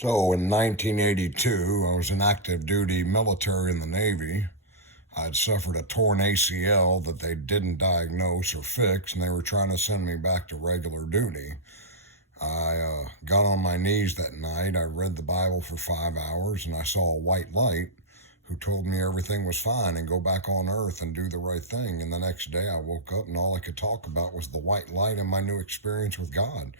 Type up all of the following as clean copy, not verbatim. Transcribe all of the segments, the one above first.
So in 1982, I was in active duty military in the Navy. I'd suffered a torn ACL that they didn't diagnose or fix, and they were trying to send me back to regular duty. I got on my knees that night. I read the Bible for 5 hours, and I saw a white light who told me everything was fine and go back on earth and do the right thing. And the next day I woke up and all I could talk about was the white light and my new experience with God.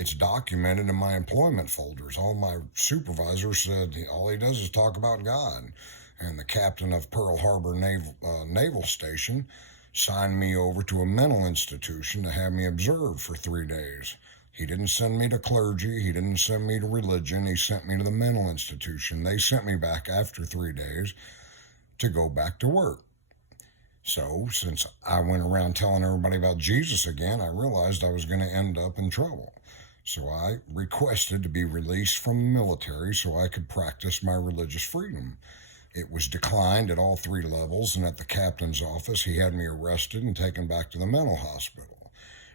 It's documented in my employment folders. All my supervisors said all he does is talk about God. And the captain of Pearl Harbor Naval Station signed me over to a mental institution to have me observed for 3 days. He didn't send me to clergy. He didn't send me to religion. He sent me to the mental institution. They sent me back after 3 days to go back to work. So since I went around telling everybody about Jesus again, I realized I was going to end up in trouble. So I requested to be released from the military so I could practice my religious freedom. It was declined at all 3 levels, and at the captain's office, he had me arrested and taken back to the mental hospital,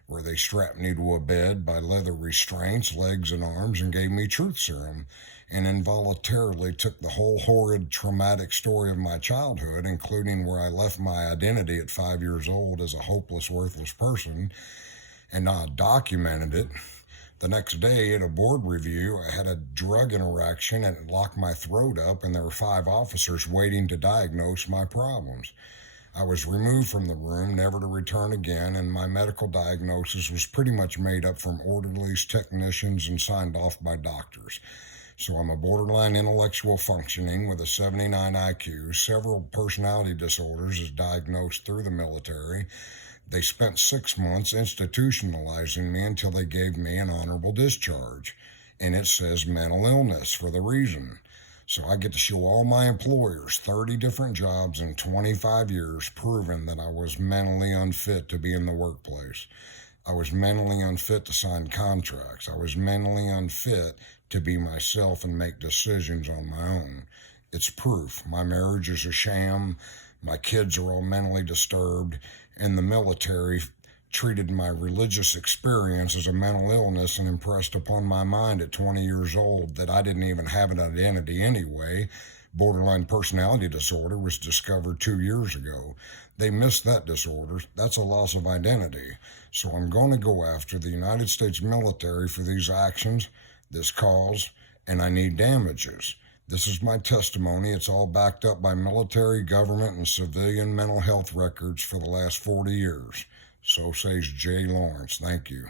where they strapped me to a bed by leather restraints, legs and arms, and gave me truth serum, and involuntarily took the whole horrid, traumatic story of my childhood, including where I left my identity at 5 years old as a hopeless, worthless person, and documented it. The next day at a board review, I had a drug interaction and it locked my throat up, and there were 5 officers waiting to diagnose my problems. I was removed from the room, never to return again, and my medical diagnosis was pretty much made up from orderlies, technicians, and signed off by doctors. So I'm a borderline intellectual functioning with a 79 IQ, several personality disorders as diagnosed through the military. They spent 6 months institutionalizing me until they gave me an honorable discharge. And it says mental illness for the reason. So I get to show all my employers 30 different jobs in 25 years proving that I was mentally unfit to be in the workplace. I was mentally unfit to sign contracts. I was mentally unfit to be myself and make decisions on my own. It's proof. My marriage is a sham. My kids are all mentally disturbed, and the military treated my religious experience as a mental illness and impressed upon my mind at 20 years old that I didn't even have an identity anyway. Borderline personality disorder was discovered 2 years ago. They missed that disorder. That's a loss of identity. So I'm going to go after the United States military for these actions, this cause, and I need damages. This is my testimony. It's all backed up by military, government, and civilian mental health records for the last 40 years. So says Jay Lawrence. Thank you.